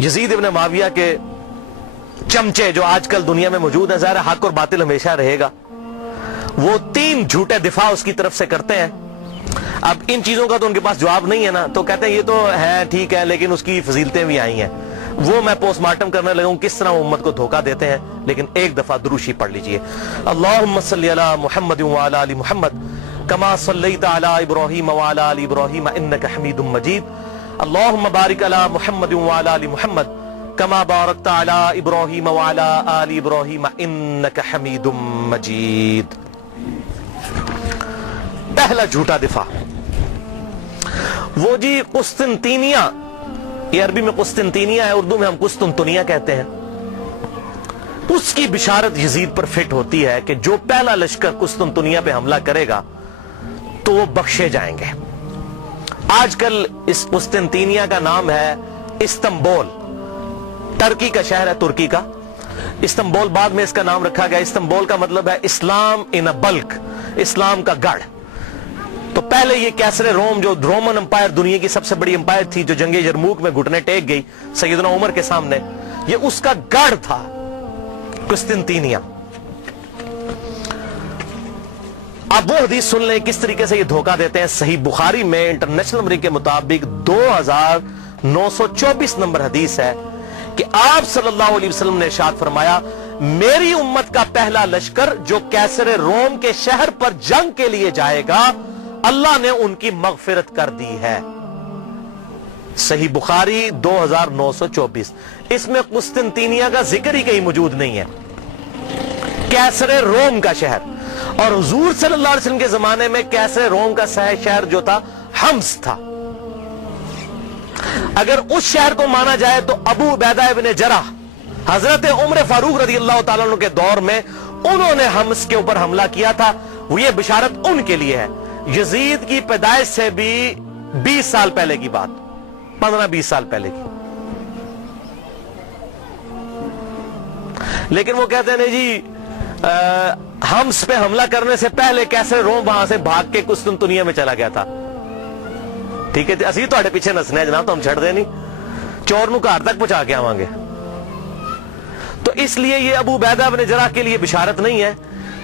یزید ابن معاویہ کے چمچے جو آج کل دنیا میں موجود ہیں، ظاہر حق اور باطل ہمیشہ رہے گا، وہ 3 جھوٹے دفاع اس کی طرف سے کرتے ہیں۔ اب ان چیزوں کا تو ان کے پاس جواب نہیں ہے نا، تو کہتے ہیں یہ تو ہے ٹھیک ہے لیکن اس کی فضیلتیں بھی آئی ہیں، وہ میں پوسٹ مارٹم کرنے لگا ہوں کس طرح وہ امت کو دھوکہ دیتے ہیں۔ لیکن ایک دفعہ دروشی پڑھ لیجئے، اللہم صلی علی محمد وعلی آل محمد کما صلیت علی ابراہیم وعلی آل ابراہیم انک حمید مجید، اللہم بارک علی محمد وعلی آل محمد کما بارکت علی ابراہیم وعلی آل ابراہیم انک حمید مجید۔ پہلا جھوٹا دفاع، وہ جی قسطنطینیہ، یہ عربی میں قسطنطینیہ ہے، اردو میں ہم قسطنطنیہ کہتے ہیں، اس کی بشارت یزید پر فٹ ہوتی ہے کہ جو پہلا لشکر قسطنطنیہ پہ حملہ کرے گا تو وہ بخشے جائیں گے۔ آج کل اس قسطنطینیہ کا نام ہے استنبول، ترکی کا شہر ہے، ترکی کا استنبول، بعد میں اس کا نام رکھا گیا۔ استنبول کا مطلب ہے اسلام ان بلک، اسلام کا گڑھ۔ تو پہلے یہ کیسر روم، جو رومن امپائر دنیا کی سب سے بڑی امپائر تھی، جو جنگ یرموک میں گھٹنے ٹیک گئی سیدنا عمر کے سامنے، یہ اس کا گڑھ تھا قسطنطینیہ۔ اب وہ حدیث سن لیں کس طریقے سے یہ دھوکہ دیتے ہیں۔ صحیح بخاری میں انٹرنیشنل نمبر کے مطابق 2924 نمبر حدیث ہے کہ آپ صلی اللہ علیہ وسلم نے ارشاد فرمایا، میری امت کا پہلا لشکر جو کیسر روم کے شہر پر جنگ کے لیے جائے گا، اللہ نے ان کی مغفرت کر دی ہے۔ صحیح بخاری 2924، اس میں قسطنطینیہ کا ذکر ہی کہیں موجود نہیں ہے، کیسر روم کا شہر۔ اور حضور صلی اللہ علیہ وسلم کے زمانے میں کیسر روم کا شہر جو تھا حمص تھا۔ اگر اس شہر کو مانا جائے تو ابو عبیدہ ابن جرح، حضرت عمر فاروق رضی اللہ تعالیٰ عنہ کے دور میں انہوں نے حمص کے اوپر حملہ کیا تھا، وہ یہ بشارت ان کے لیے ہے۔ یزید کی پیدائش سے بھی 20 سال پہلے کی بات، 15-20 سال پہلے کی۔ لیکن وہ کہتے ہیں نہیں جی حمص پہ حملہ کرنے سے پہلے کیسر روم وہاں سے بھاگ کے قسطنطنیہ میں چلا گیا تھا۔ ٹھیک ہے، اسی تھوڑے پیچھے نسنے جناب، تو ہم چھڑ دے نہیں، چور نو گھر تک پہنچا کے آوانگے۔ تو اس لیے یہ ابو عبیدہ ابن جرح کے لیے بشارت نہیں ہے،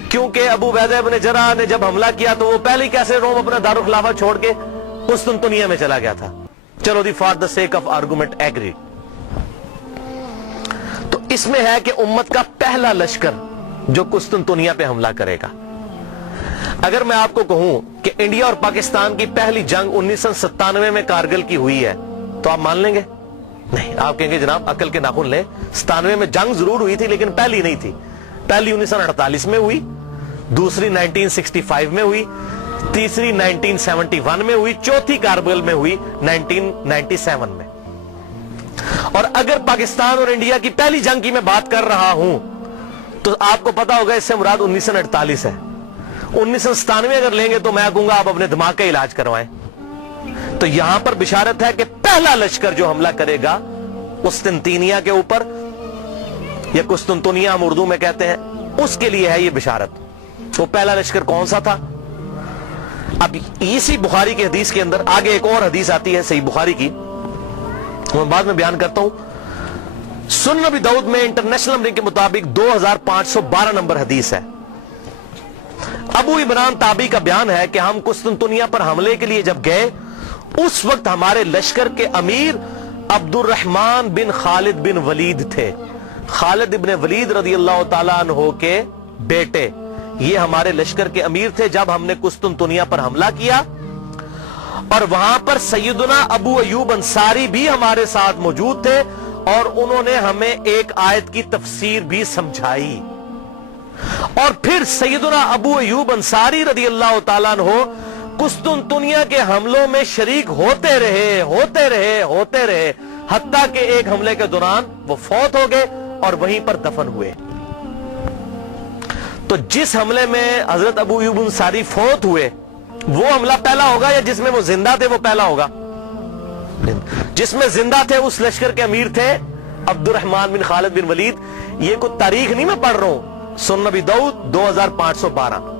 کیونکہ ابو عبیدہ ابن جرح نے جب حملہ کیا تو وہ پہلے کیسے روم اپنا دارالخلافہ چھوڑ کے قسطنطنیہ میں چلا گیا تھا۔ چلو the for the sake of argument agree. تو اس میں ہے کہ امت کا پہلا لشکر جو قسطنطنیہ پہ حملہ کرے گا۔ اگر میں آپ کو کہوں کہ انڈیا اور پاکستان کی پہلی جنگ 1997 میں کارگل کی ہوئی ہے تو آپ مان لیں گے؟ نہیں، آپ کہیں گے جناب عقل کے ناخن لیں، 97 میں جنگ ضرور ہوئی تھی لیکن پہلی نہیں تھی۔ پہلی 1948 میں ہوئی، دوسری 1965 میں ہوئی، تیسری 1971 میں ہوئی، چوتھی کارگل میں ہوئی 1997 میں۔ اور اگر پاکستان اور انڈیا کی پہلی جنگ کی میں بات کر رہا ہوں تو آپ کو پتا ہوگا اس سے مراد 1948 ہے۔ 1997 اگر لیں گے تو میں کہوں گا آپ اپنے دماغ کا علاج کروائیں۔ تو یہاں پر بشارت ہے کہ پہلا لشکر جو حملہ کرے گا قسطنطینیہ کے اوپر، یا قسطنطنیہ ہم اردو میں کہتے ہیں، اس کے لیے ہے یہ بشارت۔ وہ پہلا لشکر کون سا تھا؟ اب اسی بخاری کی حدیث کے اندر آگے ایک اور حدیث آتی ہے صحیح بخاری کی، میں بعد میں بیان کرتا ہوں۔ سنن نبی داؤد میں انٹرنیشنل نمبر کے مطابق 2512 نمبر حدیث ہے۔ ابو عمران تابعی کا بیان ہے کہ ہم قسطنطنیہ پر حملے کے لیے جب گئے، اس وقت ہمارے لشکر کے امیر عبد الرحمن بن خالد بن ولید تھے۔ خالد بن ولید رضی اللہ تعالیٰ عنہ کے بیٹے، یہ ہمارے لشکر کے امیر تھے جب ہم نے قسطنطنیہ پر حملہ کیا۔ اور وہاں پر سیدنا ابو ایوب انصاری بھی ہمارے ساتھ موجود تھے اور انہوں نے ہمیں ایک آیت کی تفسیر بھی سمجھائی۔ اور پھر سیدنا ابو ایوب انصاری رضی اللہ تعالیٰ عنہ قسطنطنیہ کے حملوں میں شریک ہوتے رہے حتیٰ کہ ایک حملے کے دوران وہ فوت ہو گئے اور وہیں پر دفن ہوئے۔ تو جس حملے میں حضرت ابو ایوب انصاری فوت ہوئے وہ حملہ پہلا ہوگا، یا جس میں وہ زندہ تھے وہ پہلا ہوگا؟ جس میں زندہ تھے اس لشکر کے امیر تھے عبد الرحمن بن خالد بن ولید۔ یہ کوئی تاریخ نہیں میں پڑھ رہا ہوں، سنن نبی داؤد 2512۔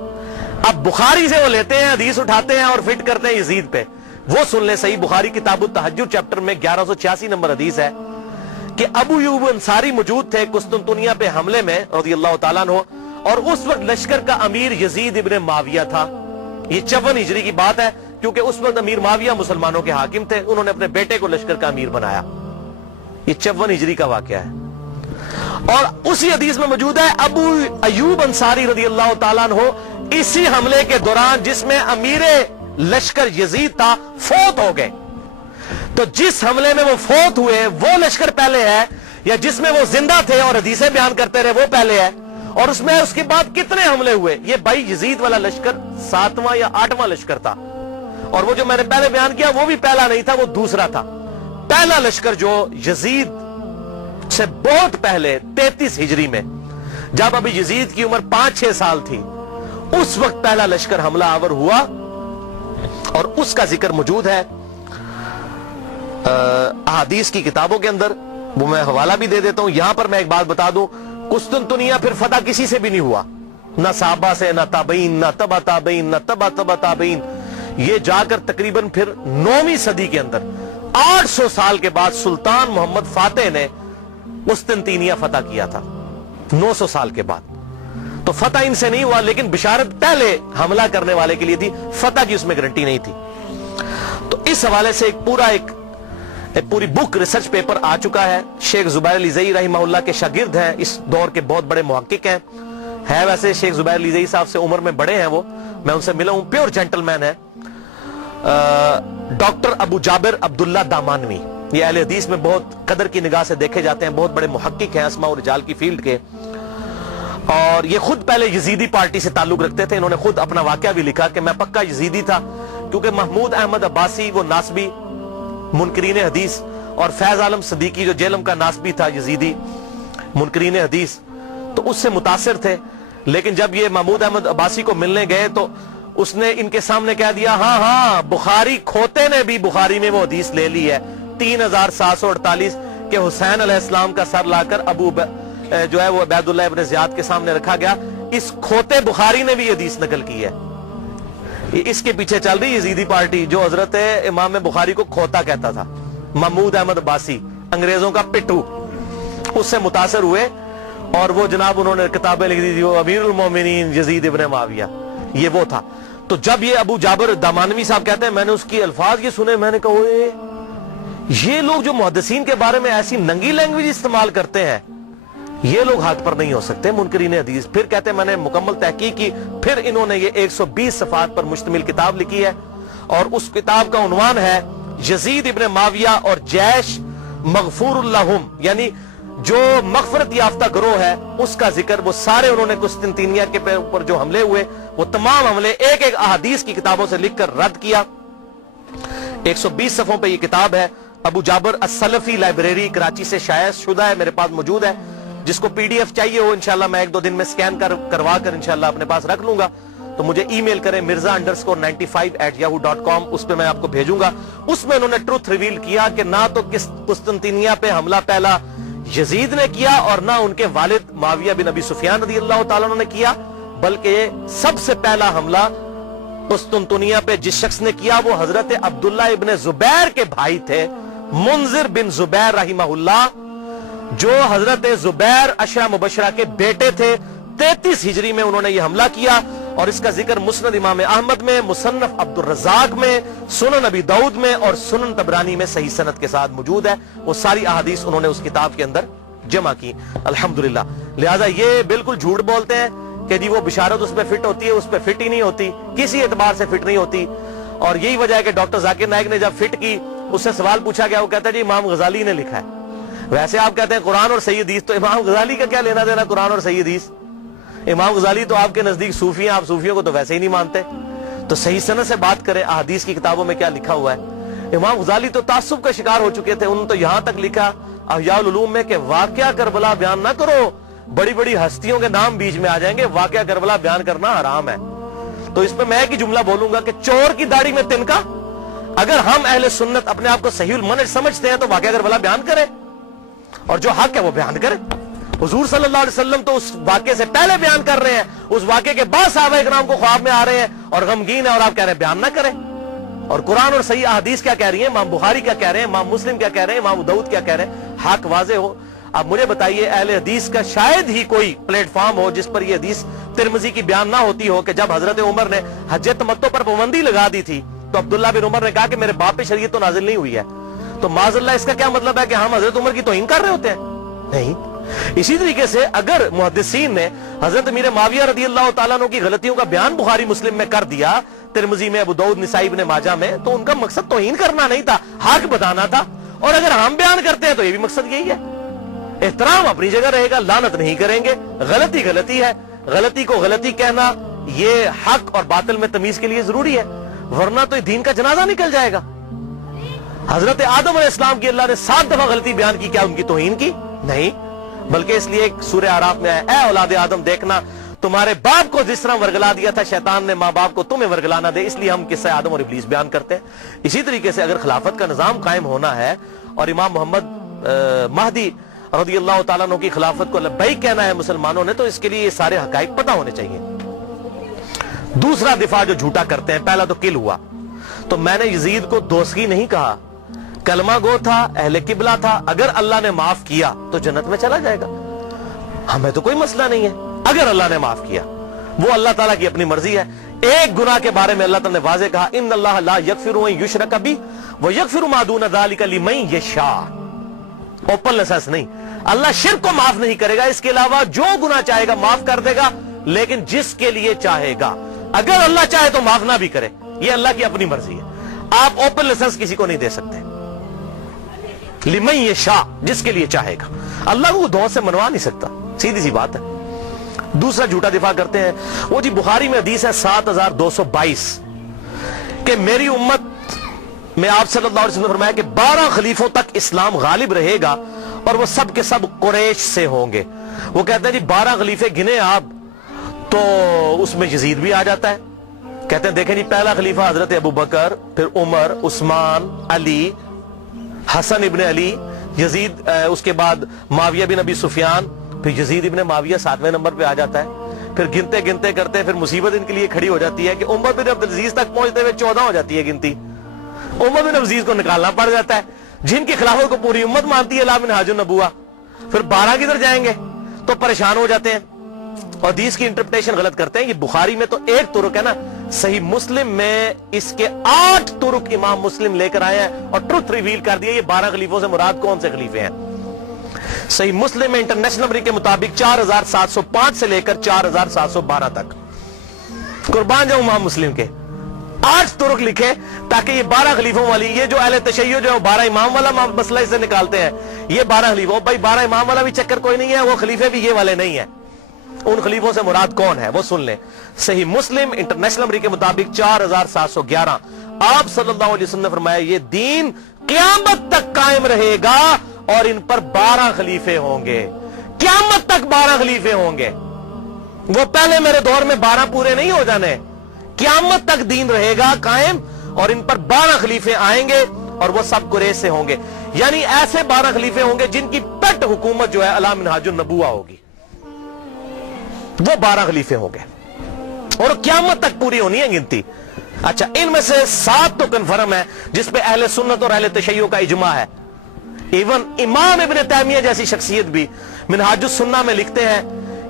اب بخاری سے وہ لیتے ہیں، حدیث اٹھاتے ہیں اور فٹ کرتے ہیں یزید پہ۔ وہ سن لیں، صحیح بخاری کتاب التہجد چیپٹر میں 1186 نمبر حدیث ہے کہ ابو ایوب انصاری موجود تھے قسطنطنیہ پہ حملے میں رضی اللہ تعالیٰ عنہ، اور اس وقت لشکر کا امیر یزید ابن معاویہ تھا. یہ 54 ہجری کی بات ہے، کیونکہ اس وقت امیر معاویہ مسلمانوں کے حاکم تھے، انہوں نے اپنے بیٹے کو لشکر کا امیر بنایا. یہ 54 ہجری کا واقعہ ہے. اور اسی حدیث میں موجود ہے ابو ایوب انصاری رضی اللہ تعالیٰ عنہ اسی حملے کے دوران جس میں امیر لشکر یزید تھا فوت ہو گئے. تو جس حملے میں وہ فوت ہوئے وہ لشکر پہلے ہے، یا جس میں وہ زندہ تھے اور حدیثیں بیان کرتے رہے وہ پہلے ہے؟ اور اس میں اس کے بعد کتنے حملے ہوئے؟ یہ بھائی یزید والا لشکر 7واں یا 8واں لشکر تھا، اور وہ جو میں نے پہلے بیان کیا وہ بھی پہلا نہیں تھا، وہ دوسرا تھا. پہلا لشکر جو یزید سے بہت پہلے 33 ہجری میں، جب ابھی یزید کی عمر 5-6 سال تھی، اس وقت پہلا لشکر حملہ آور ہوا، اور اس کا ذکر موجود ہے احادیث کی کتابوں کے اندر. وہ میں حوالہ بھی دے دیتا ہوں. یہاں پر میں ایک بات بتا دوں، قسطنطنیہ پھر فتح کسی سے بھی نہیں ہوا، نہ صحابہ سے، نہ تابعین، نہ تبع تابعین، نہ تبع تبع تابعین. یہ جا کر تقریباً پھر 9ویں صدی کے اندر 800 سال کے بعد سلطان محمد فاتح نے قسطنطنیہ فتح کیا تھا، 900 سال کے بعد. تو فتح ان سے نہیں ہوا، لیکن بشارت پہلے حملہ کرنے والے کے لیے تھی، فتح کی اس میں گارنٹی نہیں تھی. تو اس حوالے سے ایک پوری بک ریسرچ پیپر آ چکا ہے. شیخ زبیر لیزئی رحمہ اللہ کے شاگرد ہیں، اس دور کے بہت بڑے محقق ہیں. ویسے شیخ زبیر لیزئی صاحب سے عمر میں بڑے ہیں، وہ میں ان سے ملا ہوں، پیور جینٹل مین ہے. ڈاکٹر ابو جابر عبداللہ دامانوی، یہ اہل حدیث میں بہت قدر کی نگاہ سے دیکھے جاتے ہیں، بہت بڑے محقق ہیں اسماء و رجال کی فیلڈ کے. اور یہ خود پہلے یزیدی پارٹی سے تعلق رکھتے تھے. انہوں نے خود اپنا واقعہ بھی لکھا کہ میں پکا یزیدی تھا، کیونکہ محمود احمد عباسی وہ ناسبی منکرین حدیث، اور فیض عالم صدیقی جو جیلم کا ناسبی تھا یزیدی منکرین حدیث، تو اس سے متاثر تھے. لیکن جب یہ محمود احمد عباسی کو ملنے گئے تو اس نے ان کے سامنے کہہ دیا ہاں بخاری کھوتے نے بھی بخاری میں وہ حدیث لے لی ہے 3748 کہ حسین علیہ السلام کا سر لا کر جو ہے وہ عبید اللہ ابن زیاد کے سامنے رکھا گیا. اس کھوتے بخاری نے بھی حدیث نقل کی ہے. اس کے پیچھے چل رہی یزیدی پارٹی جو حضرت امام بخاری کو کھوتا کہتا تھا. محمود احمد عباسی انگریزوں کا پٹھو، اس سے متاثر ہوئے، اور وہ جناب انہوں نے کتابیں لکھ دی تھی، وہ امیر المومنین یزید ابن معاویہ، یہ وہ تھا. تو جب یہ ابو جابر دامانوی صاحب کہتے ہیں میں نے اس کی الفاظ یہ سنے، میں نے کہا یہ لوگ جو محدثین کے بارے میں ایسی ننگی لینگویج استعمال کرتے ہیں، یہ لوگ ہاتھ پر نہیں ہو سکتے منکرین حدیث. پھر کہتے ہیں میں نے مکمل تحقیق کی، پھر انہوں نے یہ 120 صفحات پر مشتمل کتاب لکھی ہے، اور اس کتاب کا عنوان ہے یزید ابن معاویہ اور جیش مغفور اللہم، یعنی جو مغفرت یافتہ گروہ ہے اس کا ذکر. وہ سارے انہوں نے قسطنطنیہ کے اوپر جو حملے ہوئے وہ تمام حملے ایک ایک احادیث کی کتابوں سے لکھ کر رد کیا. 120 صفحوں پہ یہ کتاب ہے. ابو جابر السلفی لائبریری کراچی سے شائع شدہ ہے، میرے پاس موجود ہے. جس کو پی ڈی ایف چاہیے ہو انشاءاللہ میں 1-2 دن میں سکین کروا کر انشاءاللہ اپنے پاس رکھ لوں گا، تو مجھے ای میل کریں mirza_95@yahoo.com، اس پہ میں آپ کو بھیجوں گا. اس میں انہوں نے ٹروتھ ریویل کیا کہ نہ تو قسطنطنیہ پہ حملہ پہلا یزید نے کیا، اور نہ ان کے والد معاویہ بن ابی سفیان رضی اللہ تعالیٰ عنہ نے کیا، بلکہ سب سے پہلا حملہ قسطنطنیہ پہ جس شخص نے کیا وہ حضرت عبداللہ ابن زبیر کے بھائی تھے، منذر بن زبیر رحمہ اللہ، جو حضرت زبیر عشرہ مبشرہ کے بیٹے تھے. 33 ہجری میں انہوں نے یہ حملہ کیا، اور اس کا ذکر مسند امام احمد میں، مصنف عبد الرزاق میں، سنن ابی داؤد میں اور سنن طبرانی میں صحیح سند کے ساتھ موجود ہے. وہ ساری احادیث انہوں نے اس کتاب کے اندر جمع کی الحمدللہ. لہذا یہ بالکل جھوٹ بولتے ہیں کہ جی وہ بشارت اس پہ فٹ ہوتی ہے، اس پہ فٹ ہی نہیں ہوتی، کسی اعتبار سے فٹ نہیں ہوتی. اور یہی وجہ ہے کہ ڈاکٹر ذاکر نائک نے جب فٹ کی اس سے سوال پوچھا گیا، وہ کہتا ہے جی امام غزالی نے لکھا ہے. ویسے آپ کہتے ہیں قرآن اور صحیح حدیث، تو امام غزالی کا کیا لینا دینا قرآن اور صحیح حدیث؟ امام غزالی تو آپ کے نزدیک صوفی ہیں، آپ صوفیوں کو تو ویسے ہی نہیں مانتے. تو صحیح سند سے بات کریں احادیث کی کتابوں میں کیا لکھا ہوا ہے. امام غزالی تو تعصب کا شکار ہو چکے تھے. انہوں نے تو یہاں تک لکھا احیاء العلوم میں کہ واقعہ کربلا بیان نہ کرو، بڑی بڑی ہستیوں کے نام بیچ میں آ جائیں گے، واقعہ کربلا بیان کرنا حرام ہے. تو اس پہ میں ایک ہی جملہ بولوں گا کہ چور کی داڑھی میں تنکا. اگر ہم اہل سنت اپنے آپ کو صحیح المنہج سمجھتے ہیں تو واقعہ کربلا بیان کریں، اور جو حق ہے وہ بیان کریں. حضور صلی اللہ علیہ وسلم تو اس واقعے سے پہلے بیان کر رہے ہیں، اس واقعے کے بعد صحابہ کرام کو خواب میں آ رہے ہیں اور غمگین ہیں، اور آپ کہہ رہے ہیں بیان نہ کریں. اور قرآن اور صحیح احادیث کیا کہہ رہی ہیں، امام بخاری کیا کہہ رہے ہیں، امام مسلم کیا کہہ رہے ہیں، امام داؤد کیا کہہ رہے ہیں. حق واضح ہو. اب مجھے بتائیے اہل حدیث کا شاید ہی کوئی پلیٹ فارم ہو جس پر یہ حدیث ترمذی کی بیان نہ ہوتی ہو کہ جب حضرت عمر نے حج تمتع پر پابندی لگا دی تھی تو عبداللہ بن عمر نے کہا کہ میرے باپ پہ شریعت تو نازل نہیں ہوئی ہے. تو معاذ اللہ اس کا کیا مطلب ہے کہ ہم حضرت عمر کی توہین کر رہے ہوتے ہیں؟ نہیں. اسی طریقے سے اگر محدثین نے حضرت امیر معاویہ رضی اللہ تعالیٰ عنہ کی غلطیوں کا بیان بخاری مسلم میں کر دیا, ترمذی میں, ابو داؤد, نسائی, ابن ماجہ میں, تو ان کا مقصد توہین کرنا نہیں تھا, حق بتانا تھا. اور اگر ہم بیان کرتے ہیں تو یہ بھی مقصد یہی ہے. احترام اپنی جگہ رہے گا, لعنت نہیں کریں گے. غلطی غلطی ہے, غلطی کو غلطی کہنا یہ حق اور باطل میں تمیز کے لیے ضروری ہے, ورنہ تو دین کا جنازہ نکل جائے گا. حضرت آدم علیہ السلام کی اللہ نے 7 دفعہ غلطی بیان کی, کیا ان کی توہین کی؟ نہیں, بلکہ اس لیے سورہ اعراف میں اے اولاد آدم دیکھنا تمہارے باپ کو جس طرح ورگلا دیا تھا شیطان نے ماں باپ کو, تمہیں ورگلانا دے, اس لیے ہم قصہ آدم اور ابلیس بیان کرتے ہیں. اسی طریقے سے اگر خلافت کا نظام قائم ہونا ہے اور امام محمد مہدی رضی اللہ تعالیٰ عنہ کی خلافت کو لبیک کہنا ہے مسلمانوں نے, تو اس کے لیے یہ سارے حقائق پتہ ہونے چاہیے. دوسرا دفاع جو جھوٹا کرتے ہیں, پہلا تو قل ہوا, تو میں نے یزید کو دوستی نہیں کہا, کلمہ گو تھا, اہل قبلہ تھا, اگر اللہ نے معاف کیا تو جنت میں چلا جائے گا, ہمیں تو کوئی مسئلہ نہیں ہے. اگر اللہ نے معاف کیا وہ اللہ تعالیٰ کی اپنی مرضی ہے. ایک گناہ کے بارے میں اللہ تعالیٰ نے واضح کہا ان اللہ لا یغفر ان یشرک بہ ویغفر ما دون ذلک لمن یشاء. اوپن لائسنس نہیں, اللہ شرک کو معاف نہیں کرے گا, اس کے علاوہ جو گناہ چاہے گا معاف کر دے گا, لیکن جس کے لیے چاہے گا. اگر اللہ چاہے تو معاف نہ بھی کرے, یہ اللہ کی اپنی مرضی ہے. آپ اوپن لائسنس کسی کو نہیں دے سکتے. لمن یشاء, جس کے لیے چاہے گا, اللہ کو دو سے منوا نہیں سکتا, سیدھی سی بات ہے. دوسرا جھوٹا دفاع کرتے ہیں, وہ جی بخاری میں حدیث ہے 7222 کہ میری امت میں آپ صلی اللہ علیہ وسلم نے فرمایا کہ 12 خلیفوں تک اسلام غالب رہے گا اور وہ سب کے سب قریش سے ہوں گے. وہ کہتے ہیں جی 12 خلیفے گنے آپ, تو اس میں یزید بھی آ جاتا ہے. کہتے ہیں دیکھیں جی پہلا خلیفہ حضرت ابو بکر, پھر عمر, عثمان, علی, حسن ابن علی, یزید, اس کے بعد معاویہ بن ابی سفیان, پھر یزید ابن معاویہ 7ویں نمبر پہ آ جاتا ہے. پھر گنتے گنتے کرتے پھر مصیبت ان کے لیے کھڑی ہو جاتی ہے کہ عمر بن عبدالعزیز تک پہنچتے ہوئے 14 ہو جاتی ہے گنتی. عمر بن عبدالعزیز کو نکالنا پڑ جاتا ہے, جن کی خلافت کو پوری امت مانتی ہے, لا منہاج النبوہ. پھر 12 کدھر جائیں گے, تو پریشان ہو جاتے ہیں اور حدیث کی انٹرپریٹیشن غلط کرتے ہیں. یہ بخاری میں تو ایک طرق ہے نا, صحیح مسلم میں اس کے 8 طرق امام مسلم لے کر آئے ہیں اور ٹروتھ ریویل کر دیا. یہ 12 خلیفوں سے مراد کون سے خلیفے ہیں؟ صحیح مسلم میں انٹرنیشنل نمبر کے مطابق 4705 سے لے کر 4712 تک. قربان جاؤں امام مسلم کے 8 طرق لکھے تاکہ یہ 12 خلیفوں والی, یہ جو اہل تشیع جو ہے 12 امام والا مسئلہ اس سے نکالتے ہیں, یہ 12 خلیفوں, بھائی 12 امام والا بھی چکر کوئی نہیں ہے, وہ خلیفے بھی یہ والے نہیں ہیں. ان خلیفوں سے مراد کون ہے وہ سن لیں. صحیح مسلم انٹرنیشنل نمبر کے مطابق 4711 آپ صلی اللہ علیہ وسلم نے فرمایا یہ دین قیامت تک قائم رہے گا اور ان پر 12 خلیفے ہوں گے. قیامت تک 12 خلیفے ہوں گے. وہ پہلے میرے دور میں 12 پورے نہیں ہو جانے, قیامت تک دین رہے گا قائم اور ان پر 12 خلیفے آئیں گے اور وہ سب قریش سے ہوں گے. یعنی ایسے 12 خلیفے ہوں گے جن کی پٹ حکومت جو ہے علی منہاج النبوہ ہوگی, وہ 12 خلیفے ہوں گے اور قیامت تک پوری ہونی ہے گنتی. اچھا, ان میں سے 7 تو کنفرم ہے جس پہ اہل سنت اور اہل تشیع کا اجماع ہے. ایون امام ابن تیمیہ جیسی شخصیت بھی منہاج السنہ میں لکھتے ہیں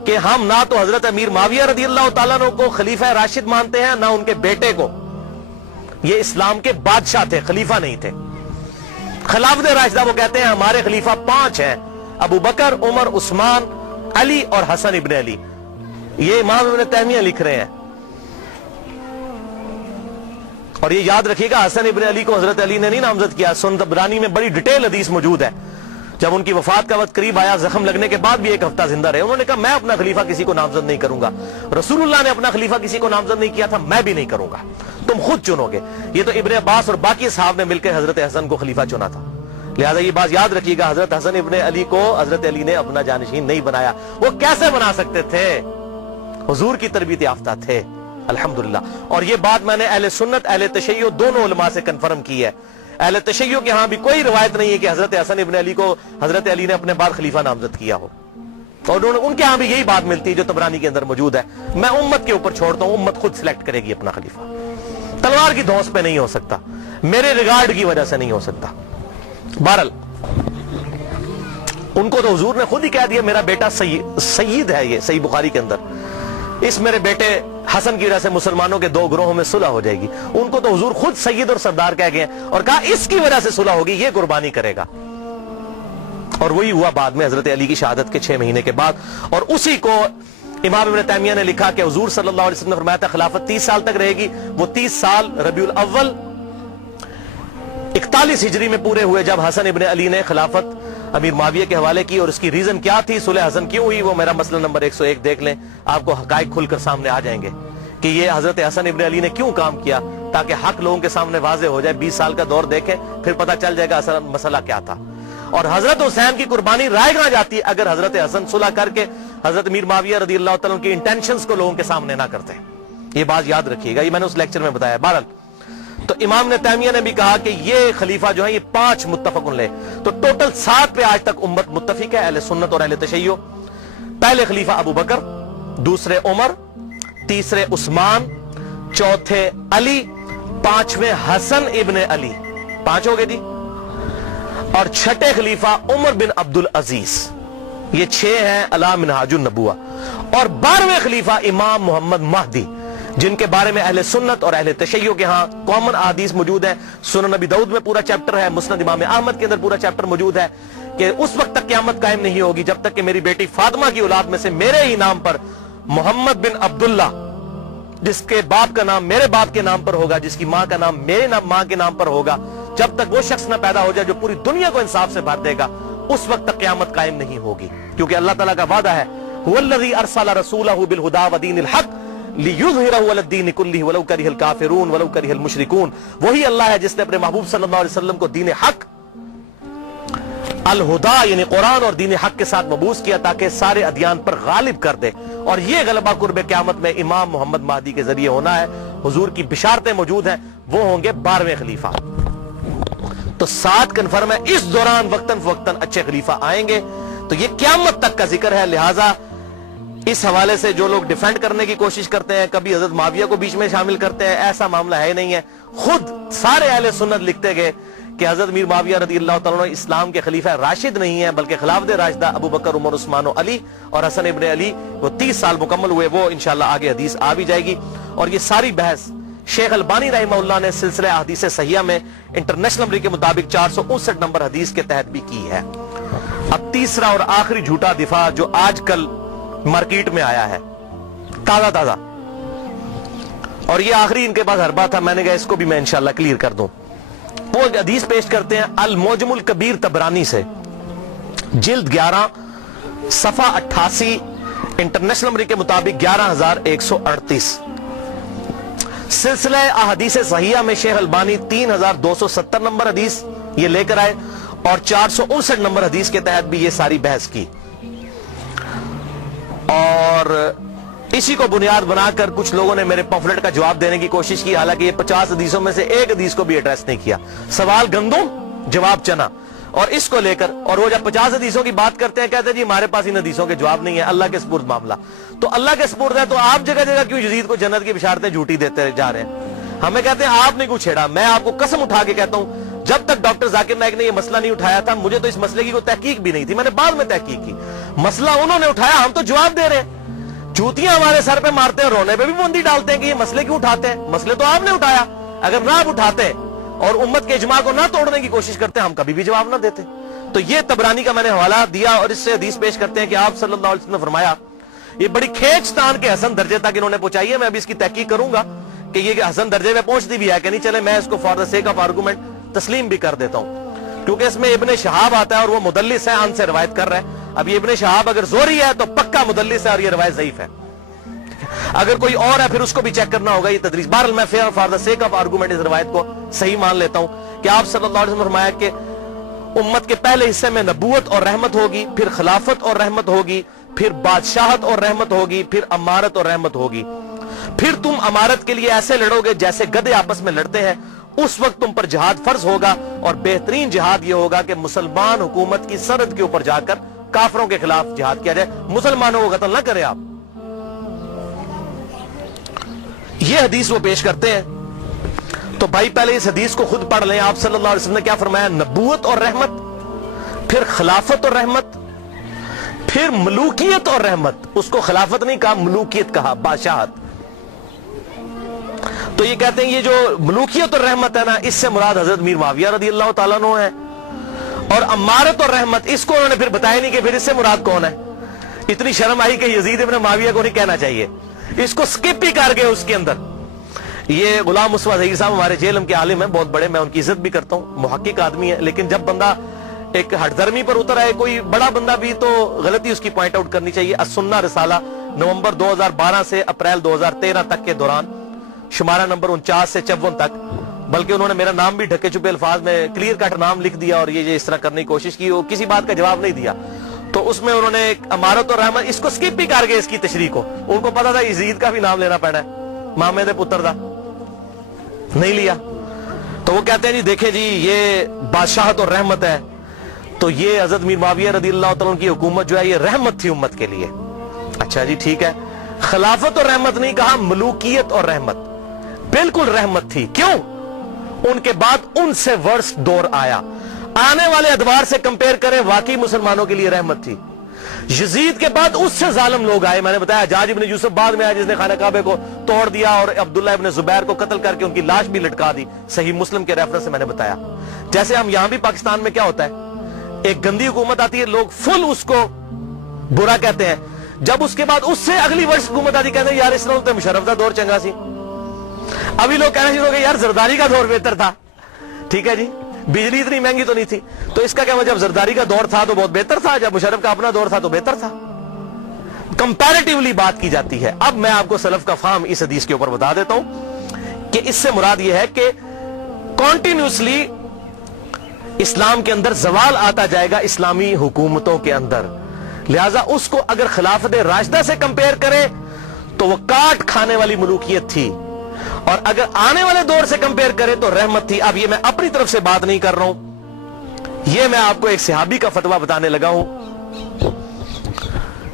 کہ ہم نہ تو حضرت امیر معاویہ رضی اللہ تعالیٰ عنہ کو خلیفہ راشد مانتے ہیں, نہ ان کے بیٹے کو. یہ اسلام کے بادشاہ تھے, خلیفہ نہیں تھے. خلافت راشدہ وہ کہتے ہیں ہمارے خلیفہ 5 ہیں, ابو بکر, عمر, عثمان, علی اور حسن ابن علی. یہ امام ابن تیمیہ لکھ رہے ہیں. اور یہ یاد رکھیے گا حسن ابن علی کو حضرت علی نے نہیں نامزد کیا. سنن طبرانی میں بڑی ڈیٹیل حدیث موجود ہے. جب ان کی وفات کا وقت قریب آیا, زخم لگنے کے بعد بھی 1 ہفتہ زندہ رہے, انہوں نے کہا میں اپنا خلیفہ کسی کو نامزد نہیں کروں گا. رسول اللہ نے اپنا خلیفہ کسی کو نامزد نہیں کیا تھا, میں بھی نہیں کروں گا, تم خود چنو گے. یہ تو ابن عباس اور باقی صحابہ نے مل کر حضرت حسن کو خلیفہ چنا تھا. لہذا یہ بات یاد رکھیے گا, حضرت حسن ابن علی کو حضرت علی نے اپنا جانشین نہیں بنایا. وہ کیسے بنا سکتے تھے؟ حضور کی تربیت یافتہ تھے الحمدللہ. اور یہ بات میں نے اہل سنت اہل تشیع دونوں علماء سے کنفرم کی ہے. اہل تشیع کے ہاں بھی کوئی روایت نہیں ہے کہ حضرت حسن ابن علی کو حضرت علی نے اپنے بعد خلیفہ نامزد کیا ہو, اور ان کے ہاں بھی یہی بات ملتی ہے جو طبرانی کے اندر موجود ہے. میں امت کے اوپر چھوڑتا ہوں, امت خود سلیکٹ کرے گی اپنا خلیفہ. تلوار کی دھونس پہ نہیں ہو سکتا, میرے ریگارڈ کی وجہ سے نہیں ہو سکتا. بہرحال ان کو تو حضور نے خود ہی کہہ دیا میرا بیٹا سید ہے، یہ صحیح بخاری کے اندر، اس میرے بیٹے حسن کی وجہ سے مسلمانوں کے 2 گروہوں میں صلح ہو جائے گی۔ ان کو تو حضور خود سید اور سردار کہہ گئے اور کہا اس کی وجہ سے صلح ہوگی، یہ قربانی کرے گا۔ اور وہی ہوا بعد میں حضرت علی کی شہادت کے 6 مہینے کے بعد، اور اسی کو امام ابن تیمیہ نے لکھا کہ حضور صلی اللہ علیہ وسلم نے فرمایا تھا خلافت 30 سال تک رہے گی۔ وہ 30 سال ربیع الاول 41 ہجری میں پورے ہوئے جب حسن ابن علی نے خلافت امیر معاویہ کے حوالے کی، اور اس کی ریزن کیا تھی، صلح حسن کیوں ہوئی، وہ میرا مسئلہ نمبر 101 دیکھ لیں، آپ کو حقائق کھل کر سامنے آ جائیں گے کہ یہ حضرت حسن ابن علی نے کیوں کام کیا، تاکہ حق لوگوں کے سامنے واضح ہو جائے۔ 20 سال کا دور دیکھیں پھر پتہ چل جائے گا اصل مسئلہ کیا تھا۔ اور حضرت حسین کی قربانی رائے کہاں جاتی اگر حضرت حسن صلح کر کے حضرت امیر معاویہ رضی اللہ تعالیٰ کی انٹینشنز کو لوگوں کے سامنے نہ کرتے۔ یہ بات یاد رکھیے گا، یہ میں نے اس لیکچر میں بتایا۔ بہرحال تو امام نے تیمیہ نے بھی کہا کہ یہ خلیفہ جو ہے یہ 5 متفق لے، تو ٹوٹل 7 پہ آج تک امت متفق ہے، اہل سنت اور اہل تشیع۔ پہلے خلیفہ ابو بکر، دوسرے عمر، تیسرے عثمان، چوتھے علی، 5ویں حسن ابن علی، 5 ہو گئے جی، اور چھٹے خلیفہ عمر بن عبد العزیز، یہ 6 ہیں علی منہاج النبوہ، اور 12ویں خلیفہ امام محمد مہدی، جن کے بارے میں اہل سنت اور اہل تشیع کے ہاں کامن احادیث موجود ہیں۔ سنن نبی داؤد میں پورا چیپٹر ہے، مسند امام احمد کے اندر پورا چیپٹر موجود ہے کہ اس وقت تک قیامت قائم نہیں ہوگی جب تک کہ میری بیٹی فاطمہ کی اولاد میں سے میرے ہی نام پر محمد بن عبداللہ، جس کے باپ کا نام میرے باپ کے نام پر ہوگا، جس کی ماں کا نام میرے ماں کے نام پر ہوگا، جب تک وہ شخص نہ پیدا ہو جائے جو پوری دنیا کو انصاف سے بھر دے گا، اس وقت تک قیامت قائم نہیں ہوگی۔ کیونکہ اللہ تعالیٰ کا وعدہ ہے هو الذی ارسل رسولہ بالہدی ودین الحق لِيُظْهِرَهُ عَلَى الدِّينِ كُلِّهِ وَلَوْ كَرِهَ الْكَافِرُونَ وَلَوْ كَرِهَ الْمُشْرِكُونَ۔ وہی اللہ ہے جس نے اپنے محبوب صلی اللہ علیہ وسلم کو دین حق الہدا یعنی قرآن اور دین حق کے ساتھ مبعوث کیا تاکہ سارے ادیان پر غالب کر دے، اور یہ غلبہ قرب قیامت میں امام محمد مہدی کے ذریعے ہونا ہے۔ حضور کی بشارتیں موجود ہیں، وہ ہوں گے 12ویں خلیفہ۔ تو 7 کنفرم ہے، اس دوران وقتاً فوقتاً اچھے خلیفہ آئیں گے۔ تو یہ قیامت تک کا ذکر ہے، لہٰذا اس حوالے سے جو لوگ ڈیفینڈ کرنے کی کوشش کرتے ہیں، کبھی حضرت معاویہ کو بیچ میں شامل کرتے ہیں، ایسا معاملہ ہے نہیں ہے۔ خود سارے اہل سنت لکھتے گئے کہ حضرت امیر معاویہ رضی اللہ تعالیٰ عنہ اسلام کے خلیفہ راشد نہیں ہیں، بلکہ خلافت راشدہ ابو بکر، عمر، عثمان و علی اور حسن ابن علی، وہ 30 سال مکمل ہوئے، وہ انشاءاللہ آگے حدیث آ بھی جائے گی۔ اور یہ ساری بحث شیخ البانی رحمہ اللہ نے سلسلہ احادیث صحیحہ میں انٹرنیشنل نمبر کے مطابق 459 نمبر حدیث کے تحت بھی کی ہے۔ اب تیسرا اور آخری جھوٹا دفاع جو آج کل مارکیٹ میں آیا ہے تازہ تازہ، اور یہ آخری ان کے پاس حربہ تھا، میں نے کہا اس کو بھی میں انشاءاللہ کلیئر کر دوں۔ وہ حدیث پیش کرتے ہیں المعجم الکبیر طبرانی سے، جلد 11 صفحہ 88، انٹرنیشنل نمبر کے مطابق 11138۔ سلسلہ احادیث صحیحہ میں شیخ البانی 3270 نمبر حدیث یہ لے کر آئے، اور 459 نمبر حدیث کے تحت بھی یہ ساری بحث کی، اور اسی کو بنیاد بنا کر کچھ لوگوں نے میرے پمفلٹ کا جواب دینے کی کوشش کی، حالانکہ یہ 50 حدیثوں میں سے ایک حدیث کو بھی ایڈریس نہیں کیا۔ سوال گندم، جواب چنا، اور اس کو لے کر، اور وہ جب 50 حدیثوں کی بات کرتے ہیں کہتے ہیں جی ہمارے پاس ان حدیثوں کے جواب نہیں ہے، اللہ کے سپرد معاملہ۔ تو اللہ کے سپرد ہے تو آپ جگہ جگہ کیوں یزید کو جنت کی بشارتیں جھوٹی دیتے جا رہے ہیں؟ ہمیں کہتے ہیں آپ نے کیوں چھیڑا؟ میں آپ کو قسم اٹھا کے کہتا ہوں جب تک ڈاکٹر ذاکر نائک نے یہ مسئلہ نہیں اٹھایا تھا، مجھے تو اس مسئلے کی کوئی تحقیق بھی نہیں تھی، میں نے بعد میں تحقیق کی۔ مسئلہ انہوں نے اٹھایا، ہم تو جواب دے رہے ہیں، جوتیاں ہمارے سر پہ مارتے ہیں، رونے پہ بھی بوندی ڈالتے ہیں کہ یہ مسئلے کیوں اٹھاتے ہیں؟ مسئلے تو آپ نے اٹھایا، اگر نہ آپ اٹھاتے اور امت کے اجماع کو نہ توڑنے کی کوشش کرتے ہم کبھی بھی جواب نہ دیتے۔ تو یہ طبرانی کا میں نے حوالہ دیا، اور اس سے حدیث پیش کرتے ہیں کہ آپ صلی اللہ علیہ وسلم نے فرمایا، یہ بڑی کھینچ تان کے حسن درجے تک انہوں نے پہنچائی ہے، میں ابھی اس کی تحقیق کروں گا کہ یہ حسن درجے میں پہنچتی بھی ہے کہ نہیں، چلے میں اس کو for the sake of argument تسلیم بھی کر دیتا ہوں، کیونکہ اس میں ابن شہاب آتا ہے اور وہ مدلس ہے، ان سے روایت کر رہا ہے۔ اب یہ ابن شہاب اگر زوری ہے تو پکا مدلس ہے اور یہ روایت ضعیف ہے، اگر کوئی اور ہے پھر اس کو بھی چیک کرنا ہوگا، یہ تدریس۔ بہرحال میں for the sake of argument اس روایت کو صحیح مان لیتا ہوں کہ آپ صلی اللہ علیہ وسلم نے فرمایا کہ امت کے پہلے حصے میں نبوت اور رحمت ہوگی، پھر خلافت اور رحمت ہوگی، پھر بادشاہت اور رحمت ہوگی، پھر امارت اور رحمت ہوگی، پھر تم امارت کے لیے ایسے لڑو گے جیسے گدھے آپس میں لڑتے ہیں، اس وقت تم پر جہاد فرض ہوگا، اور بہترین جہاد یہ ہوگا کہ مسلمان حکومت کی سرحد کے اوپر جا کر کافروں کے خلاف جہاد کیا جائے، مسلمانوں کو قتل نہ کرے آپ۔ یہ حدیث وہ پیش کرتے ہیں، تو بھائی پہلے اس حدیث کو خود پڑھ لیں۔ آپ صلی اللہ علیہ وسلم نے کیا فرمایا؟ نبوت اور رحمت، پھر خلافت اور رحمت، پھر ملوکیت اور رحمت، اس کو خلافت نہیں کہا، ملوکیت کہا، بادشاہت. تو یہ کہتے ہیں یہ جو ملوکیت اور رحمت ہے نا، اس سے مراد حضرت میر معاویہ رضی اللہ تعالیٰ عنہ ہے. اور امارت اور رحمت اس کو انہوں نے پھر بتایا نہیں کہ پھر اس سے مراد کون ہے. اتنی شرم آئی کہ یزید ابن معاویہ کو نہیں کہنا چاہیے، اس کو سکپ ہی کر گئے اس کے اندر. یہ غلام مصطفیٰ ظہیر صاحب ہمارے جیلم کے عالم ہیں، بہت بڑے، میں ان کی عزت بھی کرتا ہوں، محقق آدمی ہے، لیکن جب بندہ ایک ہٹ درمی پر اتر آئے، کوئی بڑا بندہ بھی، تو غلطی اس کی پوائنٹ آؤٹ کرنی چاہیے. السنہ رسالہ نومبر 2012 سے اپریل 2013 تک کے دوران، شمارہ نمبر 49 سے 54 تک، بلکہ انہوں نے میرا نام بھی ڈھکے چھپے الفاظ میں کلیئر کٹ نام لکھ دیا اور یہ اس طرح کرنے کی کوشش کی، وہ کسی بات کا جواب نہیں دیا. تو اس میں انہوں نے ایک امارت اور رحمت اس کو سکپ بھی کر گئے، اس کی تشریح کو. ان کو پتا تھا یزید کا بھی نام لینا پڑنا ہے، مامے دے پتر دا، نہیں لیا. تو وہ کہتے ہیں جی دیکھیں جی یہ بادشاہت اور رحمت ہے، تو یہ حضرت میر معاویہ رضی اللہ تعالیٰ کی حکومت جو ہے یہ رحمت تھی امت کے لیے. اچھا جی ٹھیک ہے، خلافت اور رحمت نہیں کہا، ملوکیت اور رحمت. بالکل رحمت تھی. کیوں؟ ان کے بعد ان سے ورسٹ دور آیا. آنے والے ادوار سے کمپیئر کریں، واقعی مسلمانوں کے لیے رحمت تھی. یزید کے بعد اس سے ظالم لوگ آئے. میں نے بتایا حجاج ابن یوسف بعد میں آیا جس نے خانہ کعبہ کو توڑ دیا اور عبداللہ ابن زبیر کو قتل کر کے ان کی لاش بھی لٹکا دی. صحیح مسلم کے ریفرنس سے میں نے بتایا. جیسے ہم یہاں بھی پاکستان میں کیا ہوتا ہے، ایک گندی حکومت آتی ہے، لوگ فل اس کو برا کہتے ہیں. جب اس کے بعد اس سے اگلی ورش حکومت آتی کہتے ہیں یار اس نے مشرف دا دور چنگا سی. ابھی لوگ کہنا شروع ہو گئے یار زرداری کا دور بہتر تھا. ٹھیک ہے جی، بجلی اتنی مہنگی تو نہیں تھی. تو اس کا کیا جب زرداری کا دور تھا تو بہت بہتر تھا، جب مشرف کا اپنا دور تھا تو بہتر تھا. کمپیریٹیولی بات کی جاتی ہے. اب میں آپ کو سلف کا فہم اس حدیث کے اوپر بتا دیتا ہوں کہ اس سے مراد یہ ہے کہ کنٹینیوسلی اسلام کے اندر زوال آتا جائے گا اسلامی حکومتوں کے اندر. لہذا اس کو اگر خلافت راشدہ سے کمپیئر کرے تو وہ کاٹ کھانے والی ملوکیت تھی، اور اگر آنے والے دور سے کمپیئر کرے تو رحمت تھی. اب یہ میں اپنی طرف سے بات نہیں کر رہا ہوں، یہ میں آپ کو ایک صحابی کا فتویٰ بتانے لگا ہوں.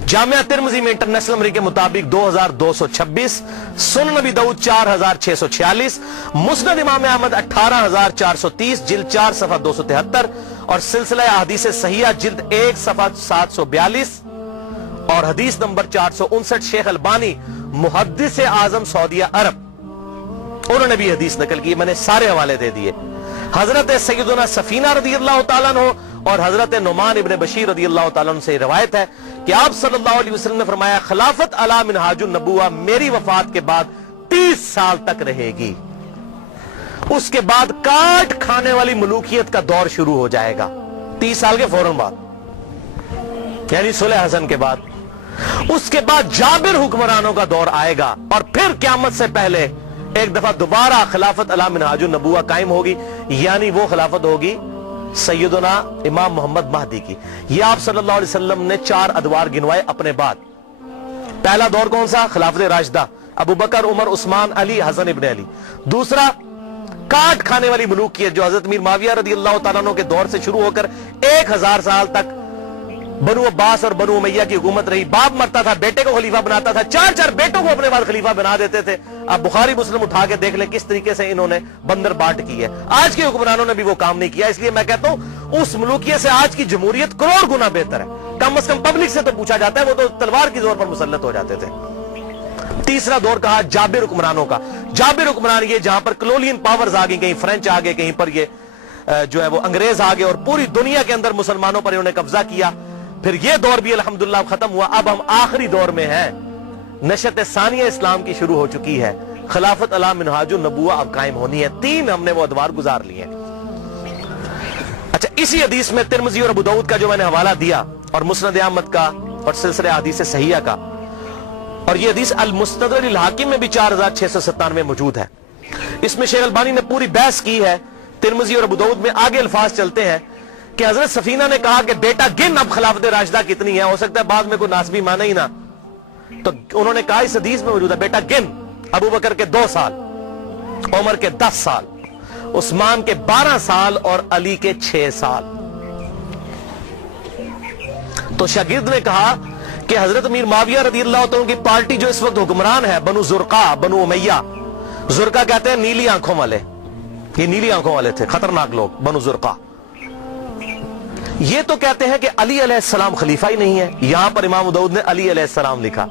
جامعہ ترمذی میں انٹرنیشنل نمبر کے مطابق 2226، سنن نبی داؤد 4646، مسند امام احمد 18430، جلد 4 صفحہ 273، اور سلسلہ احادیث صحیحہ جلد 1 صفحہ 742 اور حدیث نمبر 459. شیخ البانی محدث اعظم سعودیہ عرب، انہوں نے بھی حدیث نقل کی. میں نے سارے حوالے دے دیے. حضرت سیدنا سفینہ رضی اللہ تعالیٰ عنہ اور حضرت نعمان ابن بشیر رضی اللہ تعالیٰ عنہ سے روایت ہے کہ آپ صلی اللہ علیہ وسلم نے فرمایا خلافت علی منہاج النبوہ میری وفات کے بعد 30 سال تک رہے گی. اس کے بعد کاٹ کھانے والی ملوکیت کا دور شروع ہو جائے گا 30 سال کے فوراً بعد، یعنی صلح حسن کے بعد. اس کے بعد جابر حکمرانوں کا دور آئے گا، اور پھر قیامت سے پہلے ایک دفعہ دوبارہ خلافت علی منہاج النبوہ قائم ہوگی، یعنی وہ خلافت ہوگی سیدنا امام محمد مہدی کی. یہ آپ صلی اللہ علیہ وسلم نے 4 ادوار گنوائے اپنے بعد. پہلا دور کون سا؟ خلافت راشدہ، ابو بکر، عمر، عثمان، علی، حسن ابن علی. دوسرا کاٹ کھانے والی ملوکیت جو حضرت میر معاویہ رضی اللہ تعالیٰ عنہ کے دور سے شروع ہو کر 1000 سال تک بنو عباس اور بنو امیہ کی حکومت رہی. باپ مرتا تھا بیٹے کو خلیفہ بناتا تھا، 4 بیٹوں کو اپنے بعد خلیفہ بنا دیتے تھے. اب بخاری مسلم اٹھا کے دیکھ لیں کس طریقے سے انہوں نے بندر بانٹ کی ہے. آج کے حکمرانوں نے بھی وہ کام نہیں کیا. اس لیے میں کہتا ہوں اس ملوکیت سے آج کی جمہوریت کروڑ گنا بہتر ہے. کم از کم پبلک سے تو پوچھا جاتا ہے، وہ تو تلوار کی زور پر مسلط ہو جاتے تھے. تیسرا دور کہا جابر حکمرانوں کا. جابر حکمران یہ جہاں پر کلولین پاورز آ گئی، کہیں فرینچ آ گئے، کہیں پر یہ جو ہے وہ انگریز آ گئے، اور پوری دنیا کے اندر مسلمانوں پر انہوں نے قبضہ کیا. پھر یہ دور بھی الحمدللہ ختم ہوا. اب ہم آخری دور میں ہیں، نشأت ثانیہ اسلام کی شروع ہو چکی ہے. خلافت علی منہاج النبوہ اب قائم ہونی ہے. 3 ہم نے وہ ادوار گزار لیے. اچھا، اسی حدیث میں ترمذی اور ابو داؤد کا جو میں نے حوالہ دیا، اور مسند احمد کا، اور سلسلہ حدیث صحیحہ کا، اور یہ حدیث المستدرک للحاکم میں بھی 4697 موجود ہے. اس میں شیخ البانی نے پوری بحث کی ہے. ترمذی اور ابو داؤد میں آگے الفاظ چلتے ہیں کہ حضرت سفینہ نے کہا کہ بیٹا گن اب خلافت راشدہ کتنی ہے، ہو سکتا ہے بعد میں کوئی ناسبی مانے ہی نہ. تو انہوں نے کہا اس حدیث میں موجود ہے بیٹا گن، ابو بکر کے 2 سال، عمر کے 10 سال، عثمان کے 12 سال اور علی کے 6 سال. تو شاگرد نے کہا کہ حضرت امیر معاویہ رضی اللہ تعالیٰ کی پارٹی جو اس وقت حکمران ہے، بنو زرقا، بنو امیہ. زرقا کہتے ہیں نیلی آنکھوں والے، یہ نیلی آنکھوں والے تھے، خطرناک لوگ، بنو زرقا. یہ تو کہتے ہیں کہ علی علیہ السلام خلیفہ ہی نہیں ہے. یہاں پر امام ابو داؤد نے علی علیہ السلام لکھا.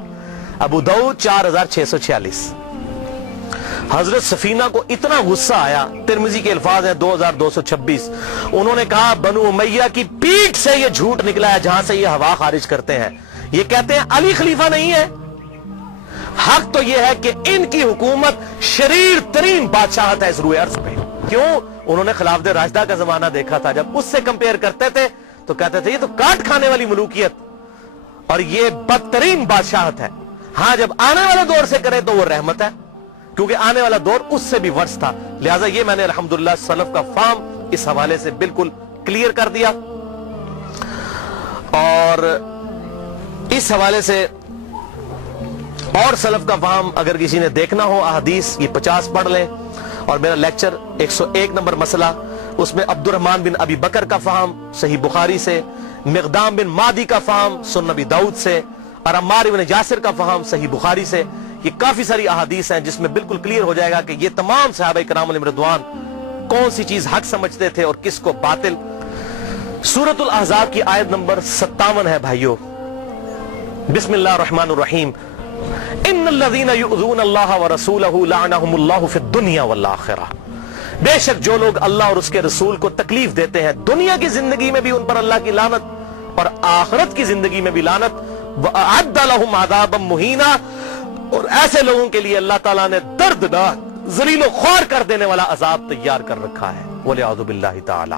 ابو داؤد 4646. حضرت سفینہ کو اتنا غصہ آیا, ترمذی کے الفاظ ہیں 2226, انہوں نے کہا بنو امیہ کی پیٹھ سے یہ جھوٹ نکلا ہے جہاں سے یہ ہوا خارج کرتے ہیں. یہ کہتے ہیں علی خلیفہ نہیں ہے. حق تو یہ ہے کہ ان کی حکومت شریر ترین بادشاہت ہے اس روئے ارض پہ. کیوں؟ انہوں نے خلافت راشدہ کا زمانہ دیکھا تھا, جب اس سے کمپیئر کرتے تھے تو کہتے تھے یہ تو کاٹ کھانے والی ملوکیت اور یہ بدترین بادشاہت ہے. ہاں جب آنے والے دور سے کرے تو وہ رحمت ہے, کیونکہ آنے والا دور اس سے بھی ورس تھا. لہٰذا یہ میں نے الحمدللہ سلف کا فہم اس حوالے سے بالکل کلیئر کر دیا. اور اس حوالے سے اور سلف کا فہم اگر کسی نے دیکھنا ہو احادیث, یہ 50 پڑھ لیں. اور میرا لیکچر 101 نمبر مسئلہ, اس میں عبد الرحمن بن ابی بکر کا فہم صحیح بخاری سے, مقدام بن مادی کا فہم سنن ابی داؤد سے, اور عمار بن یاسر کا فہم صحیح بخاری سے. یہ کافی ساری احادیث ہیں جس میں بالکل کلیئر ہو جائے گا کہ یہ تمام صحابہ کرام علیہم رضوان کون سی چیز حق سمجھتے تھے اور کس کو باطل. سورۃ الاحزاب کی آیت نمبر 57 ہے بھائیو. بسم اللہ الرحمن الرحیم. ان الذین یؤذون اللہ ورسولہ لعنہم اللہ فی الدنیا والآخرہ. بے شک جو لوگ اللہ اور اس کے رسول کو تکلیف دیتے ہیں, دنیا کی زندگی میں بھی ان پر اللہ کی لعنت اور آخرت کی زندگی میں بھی لعنت. وأعد لهم عذابا مہینا, اور ایسے لوگوں کے لیے اللہ تعالیٰ نے دردناک ذلیل و خوار کر دینے والا عذاب تیار کر رکھا ہے. وَلِعَوْذُ بِاللَّهِ تَعَالَى.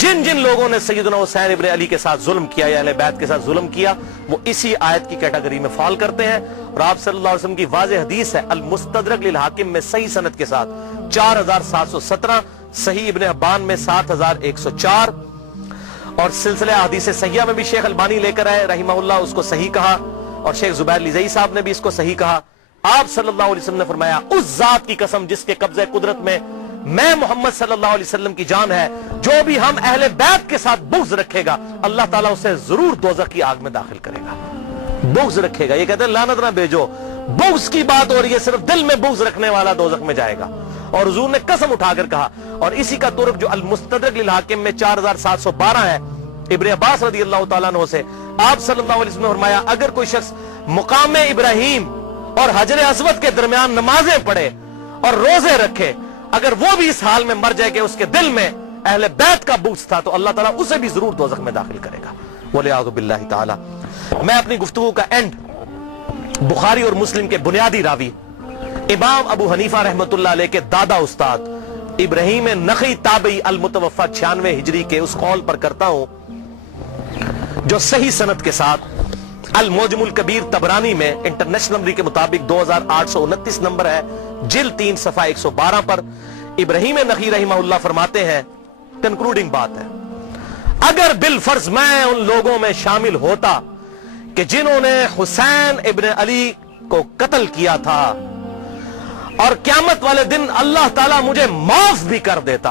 جن جن لوگوں نے سیدنا حسین ابن علی کے ساتھ ظلم کیا یا اہل بیت کے ساتھ ظلم کیا, وہ اسی آیت کی کیٹیگری میں فال کرتے ہیں. اور آپ صلی اللہ علیہ وسلم کی واضح حدیث ہے المستدرک للحاکم میں صحیح سند کے ساتھ 4717, صحیح ابن حبان میں 7104, اور سلسلہ حدیث صحیحہ میں بھی شیخ البانی لے کر آئے رحمہ اللہ, اس کو صحیح کہا, اور شیخ زبیر لزئی صاحب نے بھی اس کو صحیح کہا. آپ صلی اللہ علیہ وسلم نے فرمایا اس ذات کی قسم جس کے قبضہ قدرت میں میں محمد صلی اللہ علیہ وسلم کی جان ہے, جو بھی ہم اہل بیت کے ساتھ بغض رکھے گا اللہ تعالیٰ اسے ضرور دوزخ کی آگ میں داخل کرے گا. بغض رکھے گا, یہ کہتے ہیں لعنت نہ بھیجو, بغض کی بات ہو رہی ہے, صرف دل میں بغض رکھنے والا دوزخ میں جائے گا. اور حضور نے قسم اٹھا کر کہا, اور اسی کا طرق جو المستدرک للحاکم میں 4712 ہے ابن عباس رضی اللہ تعالیٰ عنہ سے, آپ صلی اللہ علیہ وسلم نے فرمایا اگر کوئی شخص مقام ابراہیم اور حجر اسود کے درمیان نمازیں پڑھے اور روزے رکھے, اگر وہ بھی اس حال میں مر جائے کہ اس کے دل میں اہل بیت کا بغض تھا تو اللہ تعالیٰ اسے بھی ضرور دوزخ میں داخل کرے گا. وَلِعَوْذُ بِاللَّهِ تَعَالَى. میں اپنی گفتگو کا اینڈ بخاری اور مسلم کے بنیادی راوی امام ابو حنیفہ رحمۃ اللہ علیہ کے دادا استاد ابراہیم نخعی تابعی المتوفى 96 ہجری کے اس قول پر کرتا ہوں جو صحیح سند کے ساتھ المعجم الکبیر طبرانی میں انٹرنیشنل نمبر کے مطابق 2829 نمبر ہے, جلد 3 صفحہ 112 پر ابراہیم نخعی رحمہ اللہ فرماتے ہیں, کنکلوڈنگ بات ہے, اگر بالفرض میں ان لوگوں میں شامل ہوتا کہ جنہوں نے حسین ابن علی کو قتل کیا تھا اور قیامت والے دن اللہ تعالیٰ مجھے معاف بھی کر دیتا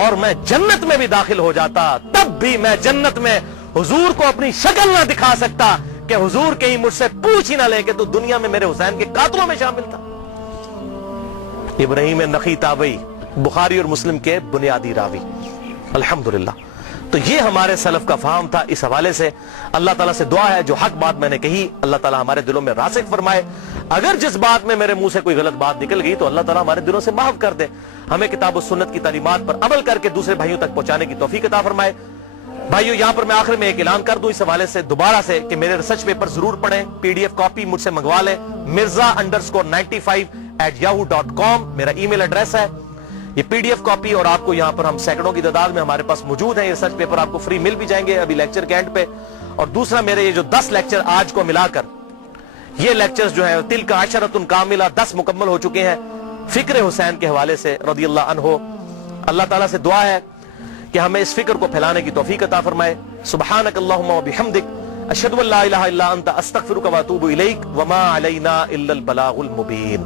اور میں جنت میں بھی داخل ہو جاتا, تب بھی میں جنت میں حضور کو اپنی شکل نہ دکھا سکتا کہ حضور کہیں مجھ سے پوچھ ہی نہ لے کہ تو دنیا میں میرے حسین کے قاتلوں میں شامل تھا. ابراہیم نخعی تابعی بخاری اور مسلم کے بنیادی راوی, الحمدللہ. تو یہ ہمارے سلف کا فہم تھا. اس حوالے سے اللہ تعالیٰ سے دعا ہے جو حق بات میں نے کہی اللہ تعالیٰ ہمارے دلوں میں راسخ فرمائے. اگر جس بات میں میرے منہ سے کوئی غلط بات نکل گئی تو اللہ تعالیٰ ہمارے دلوں سے معاف کر دے, ہمیں کتاب و سنت کی تعلیمات پر عمل کر کے دوسرے بھائیوں تک پہنچانے کی توفیق عطا فرمائے. بھائیو یہاں پر میں آخر میں ایک اعلان کر دوں اس حوالے سے دوبارہ سے کہ میرے ریسرچ پیپر ضرور پڑھیں, PDF کاپی مجھ سے منگوا لیں. mirza_95@yahoo.com میرا ای میل ایڈریس ہے. یہ PDF کاپی اور آپ کو یہاں پر ہم سینکڑوں کی تعداد میں ہمارے پاس موجود ہیں. یہ ریسرچ پیپر آپ کو فری مل بھی جائیں گے ابھی لیکچر کے اینڈ پہ. اور دوسرا میرے یہ جو 10 لیکچر آج کو ملا کر یہ لیکچرز جو ہیں تلک عشرۃ کاملہ 10 مکمل ہو چکے ہیں فکر حسین کے حوالے سے رضی اللہ عنہ. اللہ تعالیٰ سے دعا ہے کہ ہمیں اس فکر کو پھیلانے کی توفیق عطا فرمائے. سبحانک اللہم و بحمدک اشہد ان لا الہ الا انت استغفرک و اتوب الیک وما علینا الا البلاغ المبین.